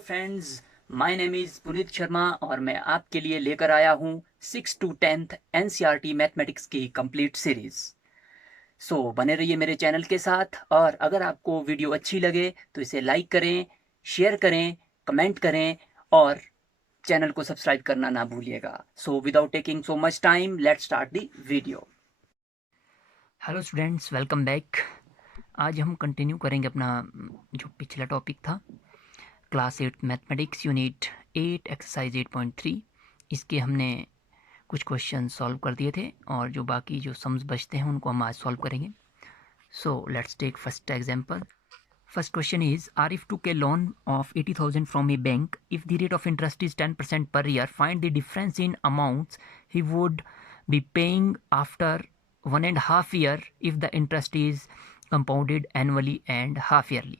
Friends, my name is Puneet Sharma और मैं आपके लिए लेकर आया हूँ 6 to 10th एनसीईआरटी मैथमेटिक्स की कंप्लीट सीरीज़। बने रहिए मेरे चैनल के साथ और अगर आपको वीडियो अच्छी लगे तो इसे लाइक करें, शेयर करें, कमेंट करें और चैनल को सब्सक्राइब करना ना भूलिएगा। Without taking so much time, let's start the video. Hello students, welcome back. आज हम कंटिन्यू करेंगे अपना जो पिछला टॉपिक था, क्लास 8 मैथमेटिक्स यूनिट 8 एक्सरसाइज 8.3। इसके हमने कुछ क्वेश्चन सॉल्व कर दिए थे और जो बाकी जो सम्स बचते हैं उनको हम आज सॉल्व करेंगे। Let's take first example. First question is Arif took a loan of 80,000 from a bank. If the rate of interest is 10% per year, find the difference in amounts he would be paying after 1.5 year if the interest is compounded annually and half yearly.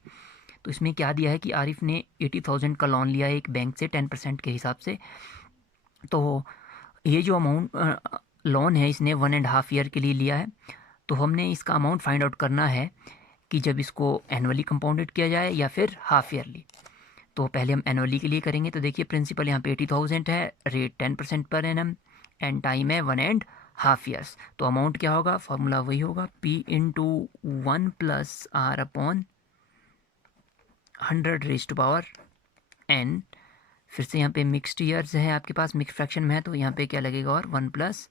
तो इसमें क्या दिया है कि आरिफ ने 80,000 का loan लिया है एक बैंक से 10% के हिसाब से। तो ये जो अमाउंट लोन है इसने 1.5 ईयर के लिए लिया है। तो हमने इसका अमाउंट फाइंड आउट करना है कि जब इसको एनुअली कंपाउंडेड किया जाए या फिर हाफ ईयरली। तो पहले हम एनुअली के लिए करेंगे। तो देखिए प्रिंसिपल यहाँ पे 80,000 है, rate 10% per annum and time है 1.5 ईयर्स। तो अमाउंट क्या होगा, फार्मूला वही होगा P into 1 plus R upon 100 raise to power n। फिर से यहाँ पे मिक्स्ड ईयर्स है, आपके पास मिक्स फ्रैक्शन में है तो यहाँ पे क्या लगेगा और 1 प्लस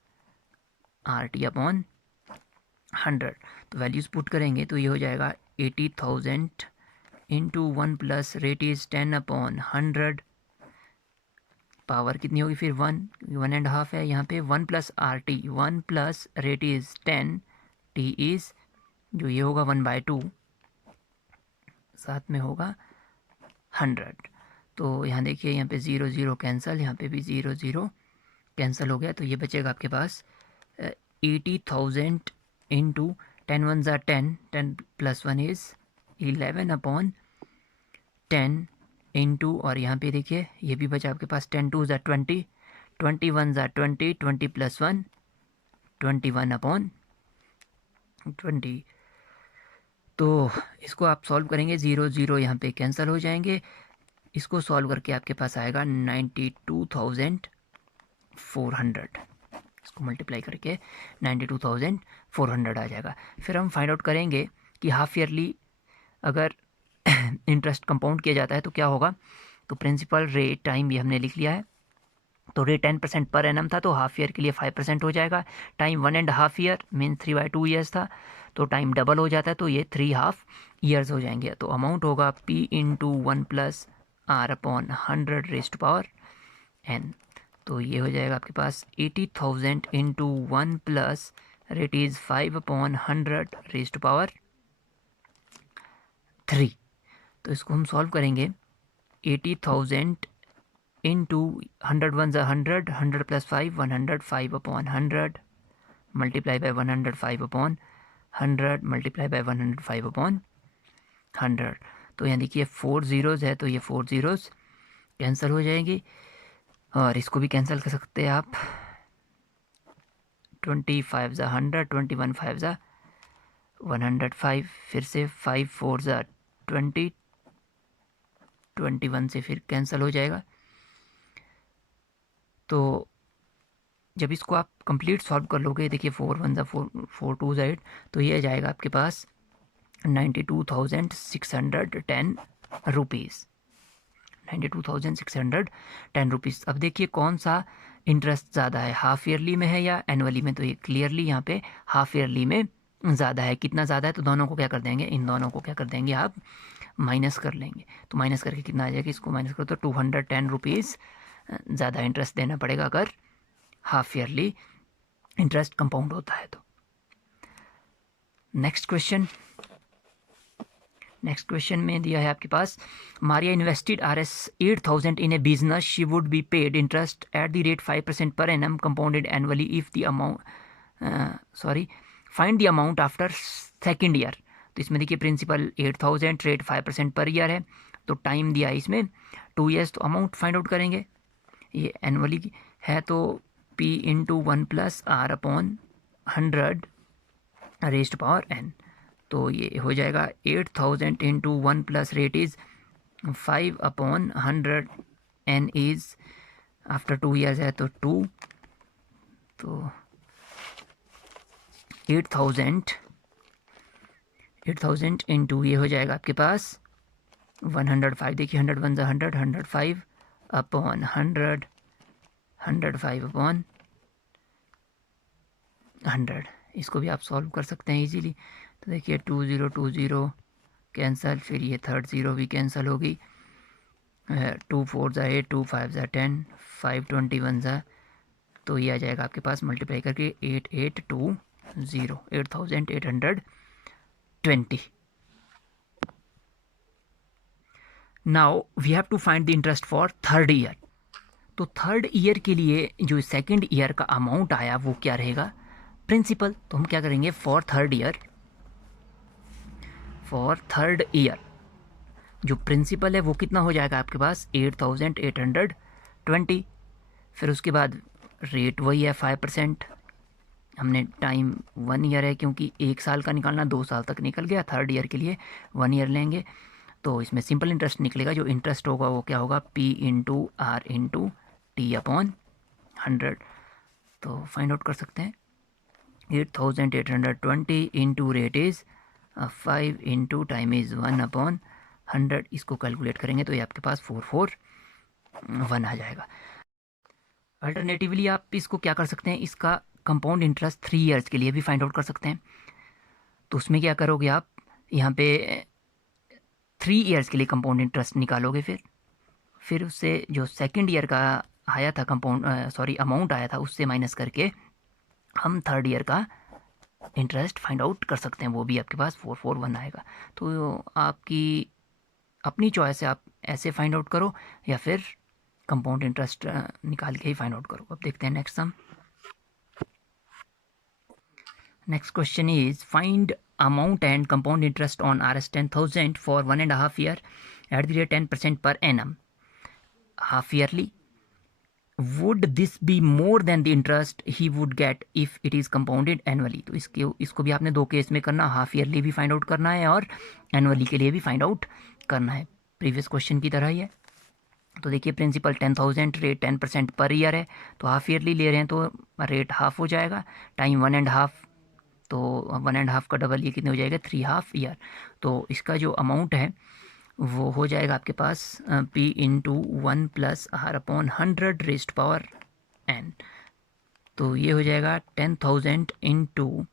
RT अपॉन 100। तो वैल्यूज़ पुट करेंगे तो ये हो जाएगा 80,000 into 1 plus rate is 10 upon 100। Power कितनी होगी फिर 1.5 है यहाँ पे 1 plus RT 1 plus rate is 10 T is जो ये होगा 1/2 साथ में होगा 100। तो यहाँ देखिए यहाँ पे 0 0 कैंसिल, यहाँ पे भी 0 0 कैंसिल हो गया। तो ये बचेगा आपके पास 80,000 इंटू 10 1 ज़ा 10, 10 प्लस 1 इज़ 11 अपॉन 10 इंटू और यहाँ पे देखिए ये भी बचा आपके पास 10 2 ज़ा 20, 20 1 ज़ा 20, 20 प्लस 1 21 अपॉन 20। तो इसको आप सॉल्व करेंगे, 0 0 यहाँ पे कैंसिल हो जाएंगे। इसको सॉल्व करके आपके पास आएगा 92,400। इसको मल्टीप्लाई करके 92,400 आ जाएगा। फिर हम फाइंड आउट करेंगे कि हाफ ईयरली अगर इंटरेस्ट कंपाउंड किया जाता है तो क्या होगा। तो प्रिंसिपल रेट टाइम ये हमने लिख लिया है। तो रेट 10% पर एनम था तो हाफ ईयर के लिए 5% हो जाएगा। टाइम 1.5 ईयर मीन 3/2 ईयर्स था तो टाइम डबल हो जाता है तो ये 3.5 ईयर्स हो जाएंगे। तो अमाउंट होगा P into 1 plus R upon 100 raise to power n। तो ये हो जाएगा आपके पास 80,000 into 1 plus rate is 5 upon 100 raise to power 3। तो इसको हम सॉल्व करेंगे। 80,000 इंटू 100 1 ज़ा 100, 100 plus 5 105 upon 100 multiply by 105 upon 100 multiply by 105 upon 100। तो यहाँ देखिए 4 ज़ीरोज़ है तो ये 4 ज़ीरोज़ कैंसिल हो जाएंगी और इसको भी कैंसिल कर सकते हैं आप। 25 ज़ा 100, 21 5 ज़ा 105, फिर से 5 4 ज़ा 20, 21 से फिर कैंसिल हो जाएगा। तो जब इसको आप कंप्लीट सॉल्व कर लोगे, देखिए 4 1 ज़ा 4, 4 2 ज़ा 8, तो ये जाएगा आपके पास 92,610 रुपीज़। 92,610 रुपीज़। अब देखिए कौन सा इंटरेस्ट ज़्यादा है, हाफ ईयरली में है या एनुअली में। तो ये क्लियरली यहाँ पे हाफ ईयरली में ज़्यादा है। कितना ज़्यादा है तो दोनों को क्या कर देंगे, इन दोनों को क्या कर देंगे आप माइनस कर लेंगे। तो माइनस करके कितना आ जाएगा, इसको माइनस करो तो 210 रुपीज़ ज़्यादा इंटरेस्ट देना पड़ेगा अगर हाफ ईयरली इंटरेस्ट कंपाउंड होता है तो। नेक्स्ट क्वेश्चन में दिया है आपके पास, Maria invested Rs 8,000 in a business, she would be paid interest at the rate 5% per annum compounded annually if the amount find the amount after second year. तो इसमें देखिए प्रिंसिपल 8,000, रेट 5% पर ईयर है तो time दिया है इसमें 2 years. तो amount find out करेंगे, ये एनुअली है तो P into 1 plus R upon 100 raise to power n। तो ये हो जाएगा 8,000 into 1 plus rate is 5/100 n is after 2 years है तो 2, तो 8,000 इंटू ये हो जाएगा आपके पास 105। देखिए 100 1 100, 105 अपॉन 100, 105 अपॉन 100। इसको भी आप सॉल्व कर सकते हैं इजीली। तो देखिए 2020 कैंसल, फिर ये थर्ड ज़ीरो भी कैंसल होगी, 2 4 ज़ा 8, 2 5 ज़ा 10, 5 21 ज़ा, तो ये आ जाएगा आपके पास मल्टीप्लाई करके 8820, 8820। Now we have to find the interest for third year. तो थर्ड ईयर के लिए जो सेकंड ईयर का अमाउंट आया वो क्या रहेगा, प्रिंसिपल। तो हम क्या करेंगे, फॉर थर्ड ईयर जो प्रिंसिपल है वो कितना हो जाएगा आपके पास 8820। फिर उसके बाद रेट वही है 5%। हमने टाइम 1 ईयर है क्योंकि 1 साल का निकालना, 2 साल तक निकल गया, थर्ड ईयर के लिए 1 ईयर लेंगे। तो इसमें सिंपल इंटरेस्ट निकलेगा, जो इंटरेस्ट होगा वो क्या होगा, P into R into T upon 100। तो फाइंड आउट कर सकते हैं 8820 into rate is 5 into time is 1 upon 100। इसको कैलकुलेट करेंगे तो ये आपके पास 441 आ जाएगा। अल्टरनेटिवली आप इसको क्या कर सकते हैं, इसका कंपाउंड इंटरेस्ट 3 ईयर्स के लिए भी फाइंड आउट कर सकते हैं। तो उसमें क्या करोगे आप, यहाँ पे 3 ईयर्स के लिए कंपाउंड इंटरेस्ट निकालोगे, फिर उससे जो सेकंड ईयर का आया था अमाउंट आया था उससे माइनस करके हम थर्ड ईयर का इंटरेस्ट फाइंड आउट कर सकते हैं, वो भी आपके पास 441 आएगा। तो आपकी अपनी चॉइस है, आप ऐसे फाइंड आउट करो या फिर कंपाउंड इंटरेस्ट निकाल के ही फाइंड आउट करो। अब देखते हैं next sum. Next question is find amount and compound interest on Rs 10,000 for 1.5 year eight the rate 10% per annum half yearly. Would this be more than the interest he would get if it is compounded annually. तो इसको भी आपने 2 case में करना, half yearly भी find out करना है और एनुअली के लिए भी फाइंड आउट करना है, प्रीवियस क्वेश्चन की तरह ही है। तो देखिए प्रिंसिपल 10,000, रेट 10% पर ईयर है, तो हाफ ईयरली ले रहे हैं तो रेट हाफ हो जाएगा, टाइम 1.5, तो 1.5 का डबल ये कितने हो जाएगा 3.5 ईयर। तो इसका जो अमाउंट है वो हो जाएगा आपके पास P into 1 plus R upon 100 rest power N। तो ये हो जाएगा 10,000 इंटू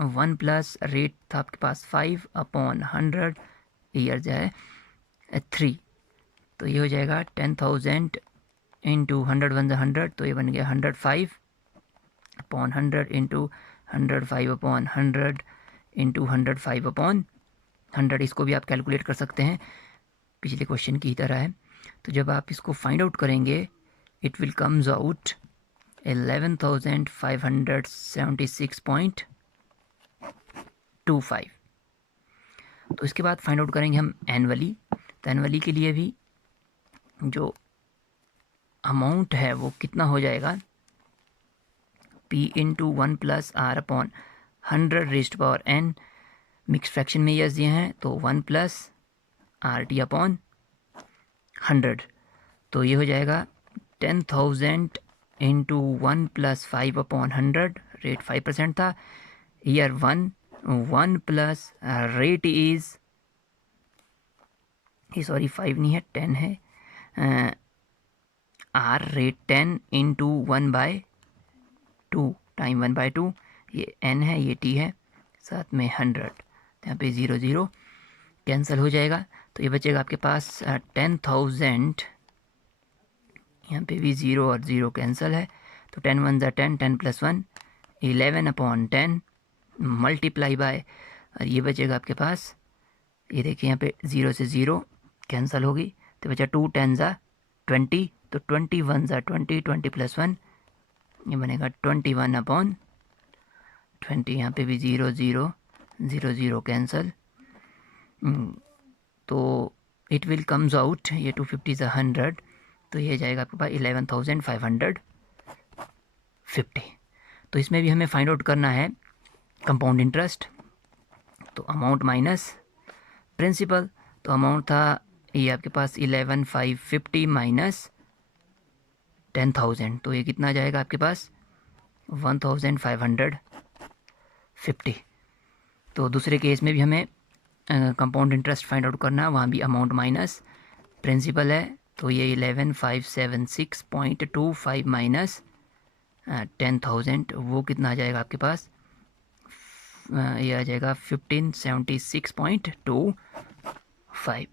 1 प्लस रेट था आपके पास 5 अपॉन 100, ईयर जो है 3। तो ये हो जाएगा 10,000 इंटू 100 1 100, तो ये बन गया 105 upon 100 into 105 upon 100 into 105 upon 100। इसको भी आप कैलकुलेट कर सकते हैं, पिछले क्वेश्चन की तरह है। तो जब आप इसको फाइंड आउट करेंगे इट विल कम्स आउट 11,576.25। तो इसके बाद फाइंड आउट करेंगे हम एनुअली। तो एनुअली के लिए भी जो अमाउंट है वो कितना हो जाएगा, P into 1 plus R upon 100 rest power N। Mix fraction में यस दिए हैं तो 1 प्लस RT अपॉन 100। तो ये हो जाएगा 10,000 इंटू 1 प्लस 5 अपॉन 100, रेट 5% था, year 1 plus rate is, sorry 5 नहीं है 10 है, R रेट 10 इंटू 1/2, टाइम 1/2, ये N है ये T है, साथ में 100, यहाँ पे 0 0 कैंसिल हो जाएगा। तो ये बचेगा आपके पास 10,000, यहाँ पे भी 0 और 0 कैंसिल है, तो 10 1 ज़ा 10, 10 प्लस 1 11 अपॉन 10 मल्टीप्लाई बाय, और ये बचेगा आपके पास, ये देखिए यहाँ पे 0 से 0 कैंसिल होगी, तो बचा 2 10 ज़ा 20, तो 21 ज़ा 20, 20 प्लस 1 ये बनेगा 21 अपॉन 20। यहाँ पे भी 0 0 0 0 कैंसिल, तो इट विल कम्स आउट, ये 250 ज़ा 100, तो ये जाएगा आपके पास 11,550। तो इसमें भी हमें फाइंड आउट करना है कंपाउंड इंटरेस्ट। तो अमाउंट माइनस प्रिंसिपल, तो अमाउंट था ये आपके पास 11,550 माइनस 10,000, तो ये कितना आ जाएगा आपके पास 1,550। तो दूसरे केस में भी हमें कंपाउंड इंटरेस्ट फाइंड आउट करना है, वहाँ भी अमाउंट माइनस प्रिंसिपल है, तो ये 11,576.25 माइनस 10,000, वो कितना आ जाएगा आपके पास, ये आ जाएगा 1576.25।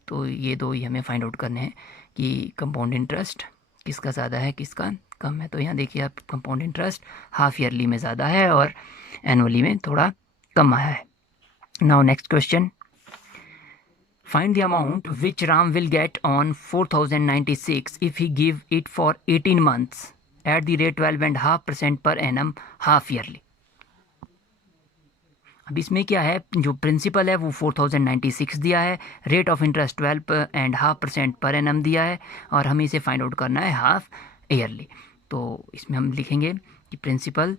तो ये दो ही हमें फाइंड आउट करने हैं कि कंपाउंड इंटरेस्ट किसका ज़्यादा है किसका कम है। तो यहाँ देखिए आप, कंपाउंड इंटरेस्ट हाफ ईयरली में ज़्यादा है और एनुअली में थोड़ा कम आया है। Now next question, find the amount which Ram will get on 4096 if he give it for 18 months at the rate 12.5% per annum half yearly। अब इसमें क्या है, जो प्रिंसिपल है वो 4096 दिया है, rate of interest 12.5% per annum दिया है और हमें इसे फाइंड आउट करना है हाफ ईयरली। तो इसमें हम लिखेंगे कि प्रिंसिपल,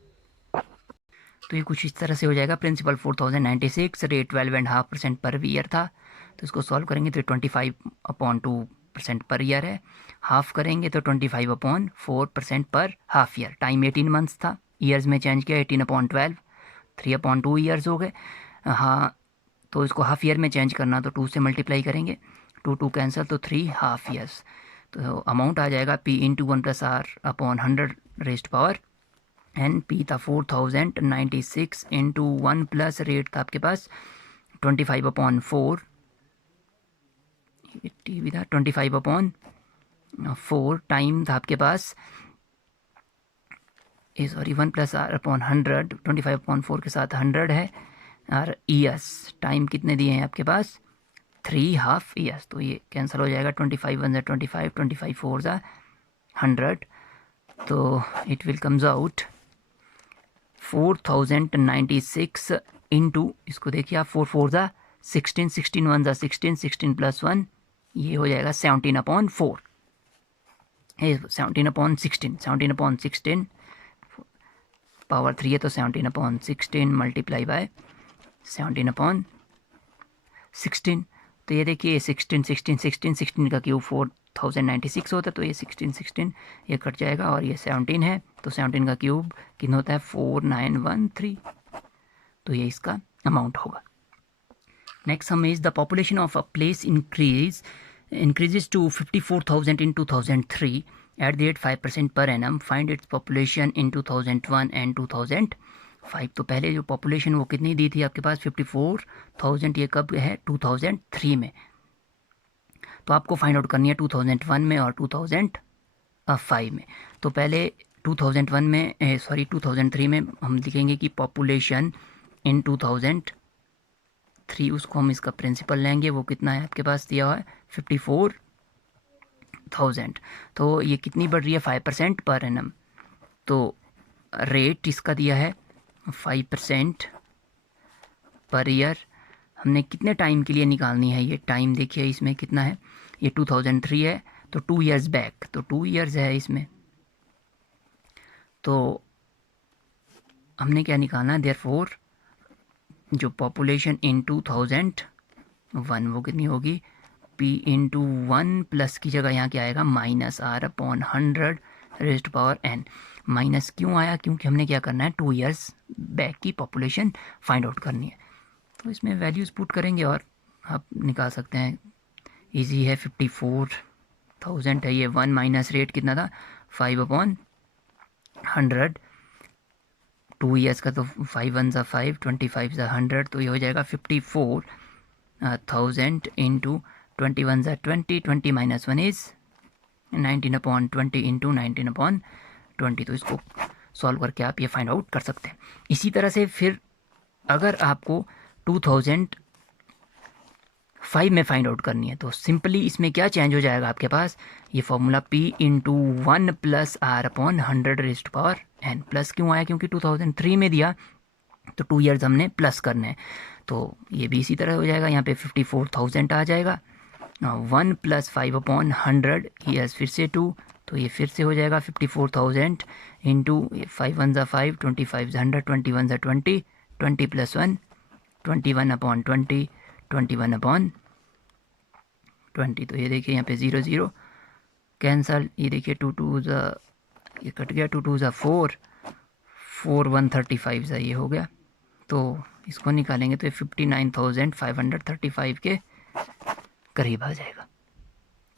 तो ये कुछ इस तरह से हो जाएगा, प्रिंसिपल 4096, रेट 12.5% पर ईयर था, तो इसको सॉल्व करेंगे तो 25/2% पर ईयर है, हाफ करेंगे तो 25/4% पर हाफ ईयर। टाइम 18 मंथ्स था, ईयर्स में चेंज किया 18/12, 3/2 ईयर्स हो गए। हाँ, तो इसको हाफ ईयर में चेंज करना तो 2 से मल्टीप्लाई करेंगे, 2 कैंसिल, तो 3 हाफ ईयर्स। तो अमाउंट आ जाएगा P into 1+R/100 raised power n. P था 4096 इंटू 1 प्लस रेट था आपके पास 25/4, टी भी था 25/4, टाइम था आपके पास, सॉरी 1+R/100, 25/4 के साथ 100 है, और ईयर्स टाइम कितने दिए हैं आपके पास 3 हाफ ईयर्स, तो ये कैंसिल हो जाएगा, 25 1 25, 25 4 100, तो it will comes out 4096 into, इसको देखिए आप, 4 4 16, 16 1 16, 16 + 1 ये हो जाएगा 17/4, 17/16, 17/16 पावर 3 है, तो 17/16 मल्टीप्लाई बाय 17/16, तो ये देखिए 16 16 16 16 का क्यूब 4096 होता है, तो ये 16 16 ये कट जाएगा और ये 17 है, तो 17 का क्यूब कितना होता है 4913, तो ये इसका अमाउंट होगा। नेक्स्ट हम is the population of a place increases to 54,000 in 2003 at the rate 5% per annum, find its population in 2001 and 2005। तो पहले जो पॉपुलेशन वो कितनी दी थी आपके पास 54,000, ये कब है 2003 में, तो आपको फाइंड आउट करनी है 2001 में और 2005 में। तो पहले 2001 में 2003 में हम लिखेंगे कि पॉपुलेशन इन 2003, उसको हम इसका प्रिंसिपल लेंगे, वो कितना है आपके पास दिया हुआ है 54,000, तो ये कितनी बढ़ रही है 5% पर एनम, तो रेट इसका दिया है 5% पर ईयर। हमने कितने टाइम के लिए निकालनी है, ये टाइम देखिए इसमें कितना है, ये 2003 है, तो 2 ईयर्स बैक, तो 2 ईयर्स है इसमें, तो हमने क्या निकालना है, देयरफॉर जो पॉपुलेशन इन 2001 वो कितनी होगी, P इंटू 1 प्लस की जगह यहाँ क्या आएगा -R/100 raised power n। Minus क्यों आया, क्योंकि हमने क्या करना है 2 ईयर्स बैक की पॉपुलेशन फाइंड आउट करनी है, तो इसमें वैल्यूज़ पुट करेंगे और आप निकाल सकते हैं, इजी है। 54,000 है ये, 1 माइनस रेट कितना था 5/100, 2 ईयर्स का, तो 5 1 = 5, 25 = 100, तो ये हो जाएगा 54,000 इंटू 21 = 20, 20 - 1 इज़ 19/20 इंटू 19/20, तो इसको सॉल्व करके आप ये फाइंड आउट कर सकते हैं। इसी तरह से फिर अगर आपको 2005 में फाइंड आउट करनी है, तो सिंपली इसमें क्या चेंज हो जाएगा आपके पास, ये formula P into 1 plus R/100 raised power n। Plus क्यों आया, क्योंकि 2003 में दिया, तो 2 ईयर्स हमने प्लस करने हैं, तो ये भी इसी तरह हो जाएगा, यहाँ पे 54,000 आ जाएगा, 1 + 5/100 ईयर्स फिर से 2, तो ये फिर से हो जाएगा 54,000 इंटू 5 1 = 5, 25 = 100, 21 = 20, 20 + 1 21/20, 21/20, 20, तो ये देखिए यहाँ पे 0 0 कैंसल, ये देखिए 2 2 ये कट गया, 2 2 4 4 135 सा ये हो गया, तो इसको निकालेंगे तो ये 59,535 के करीब आ जाएगा।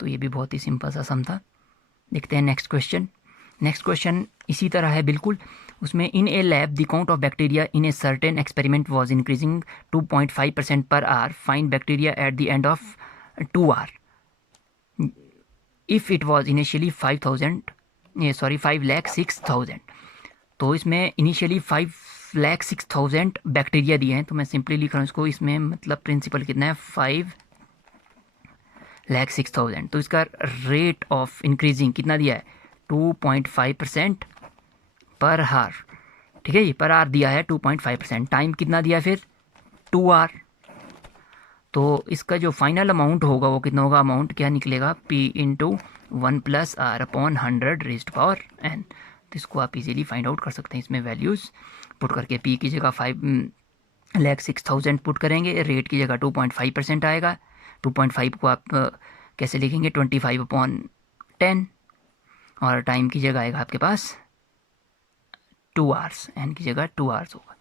तो ये भी बहुत ही सिंपल सा सम था। देखते हैं नेक्स्ट क्वेश्चन। नेक्स्ट क्वेश्चन इसी तरह है बिल्कुल, उसमें in a lab the count of bacteria in a certain experiment was increasing 2.5% per hour, find bacteria at the end of 2 hour if it was initially 5,06,000। तो इसमें इनिशियली 5,06,000 बैक्टीरिया दिए हैं, तो मैं सिंपली लिख रहा हूँ इसको, इसमें मतलब प्रिंसिपल कितना है 5,06,000। तो इसका रेट ऑफ इंक्रीजिंग कितना दिया है 2.5% पर आवर, ठीक है, ये पर आवर दिया है 2.5%, टाइम कितना दिया है फिर 2 आवर। तो इसका जो फाइनल अमाउंट होगा वो कितना होगा, अमाउंट क्या निकलेगा P इंटू 1 + r/100⁻n। तो इसको आप इजीली फाइंड आउट कर सकते हैं, इसमें वैल्यूज़ पुट करके P की जगह 5,06,000 पुट करेंगे, रेट की जगह 2.5% आएगा। 2.5 को आप कैसे लिखेंगे 25/10, और टाइम की जगह आएगा आपके पास 2 आवर्स, n की जगह 2 आवर्स होगा।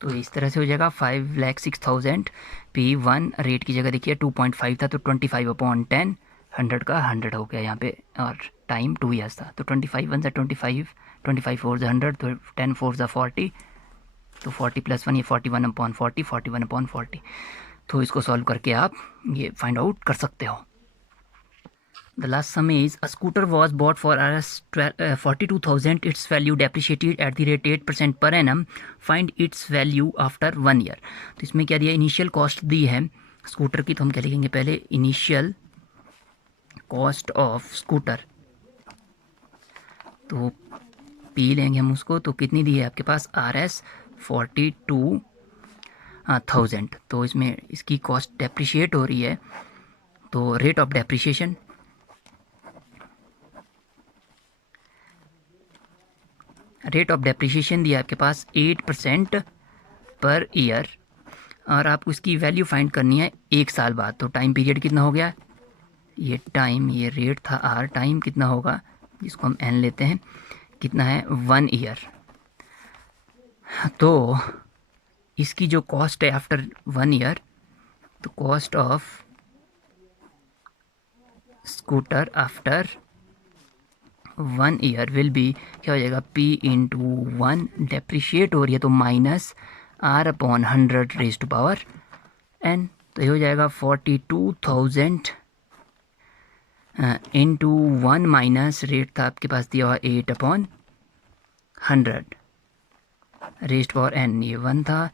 तो इस तरह से हो जाएगा 5,06,000 P1, रेट की जगह देखिए 2.5 था तो 25/10, 100 का 100 हो गया यहाँ पे, और टाइम 2 ईयर्स था। तो 25 1 सा 25, 25 4 सा 100, तो 10 4 सा 40, तो 40 + 1 ये 41/40, 41/40। तो इसको सॉल्व करके आप ये फाइंड आउट कर सकते हो। The last sum is a scooter was bought for Rs 42,000. Its value depreciated at the rate 8% per annum. Find its value after 1 year. तो इसमें क्या दिया, इनिशियल कॉस्ट दी है स्कूटर की, तो हम क्या लिखेंगे पहले इनिशियल कॉस्ट ऑफ स्कूटर, तो पी लेंगे हम उसको, तो कितनी दी है आपके पास Rs 42,000। तो इसमें इसकी कॉस्ट डेप्रिशिएट हो रही है, तो रेट ऑफ डेप्रिशिएशन दिया आपके पास 8% पर ईयर, और आपको इसकी वैल्यू फाइंड करनी है 1 साल बाद। तो टाइम पीरियड कितना हो गया, ये टाइम, ये रेट था आर, टाइम कितना होगा जिसको हम एन लेते हैं, कितना है 1 ईयर। तो इसकी जो कॉस्ट है आफ्टर 1 ईयर, तो cost of scooter after 1 year will be, क्या हो जाएगा P इंटू 1, डेप्रिशिएट हो रही है तो -R/100⁻n। तो ये हो जाएगा 42,000 इंटू 1 माइनस रेट था आपके पास दिया हुआ 8/100⁻n, ये 1 था।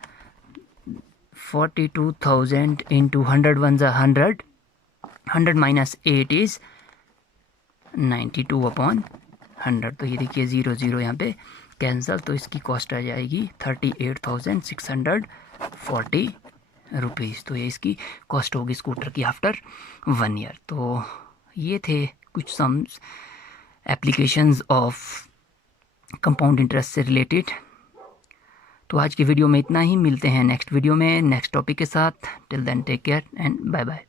42,000 इंटू 100 1 ज़ा 100, 100 - 8 इज़ 92/100। तो ये देखिए 0 0 यहाँ पे कैंसिल, तो इसकी कॉस्ट आ जाएगी 38,640 रुपीज़। तो ये इसकी कॉस्ट होगी स्कूटर की आफ्टर 1 ईयर। तो ये थे कुछ sums applications of compound interest से रिलेटेड। तो आज की वीडियो में इतना ही, मिलते हैं नेक्स्ट वीडियो में नेक्स्ट टॉपिक के साथ। Till then take care and bye bye.